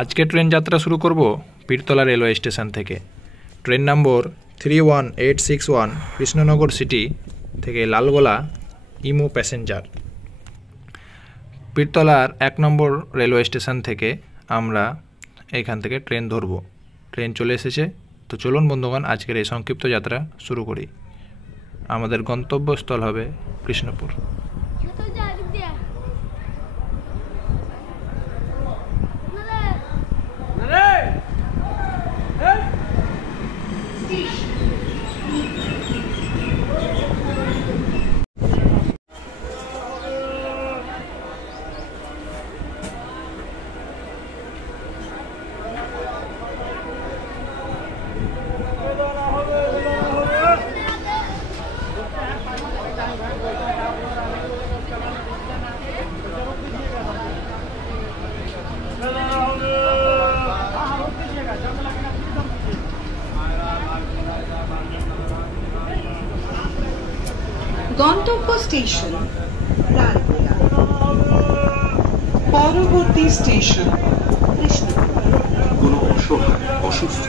আজকে ট্রেন যাত্রা শুরু করব পীরতলা রেলওয়ে স্টেশন থেকে। ট্রেন নম্বর 31861 কৃষ্ণনগর সিটি থেকে লালগোলা ইমো প্যাসেঞ্জার। পীরতলার 1 নম্বর রেলওয়ে স্টেশন থেকে আমরা এখান থেকে ট্রেন ধরব। ট্রেন চলে এসেছে, তো চলুন বন্ধুগণ আজকের এই সংক্ষিপ্ত যাত্রা শুরু করি। আমাদের গন্তব্যস্থল হবে কৃষ্ণপুর। গন্তব্য স্টেশন লালগোলা, পরবর্তী স্টেশন কৃষ্ণপুর। কোনো অসহায়, অসুস্থ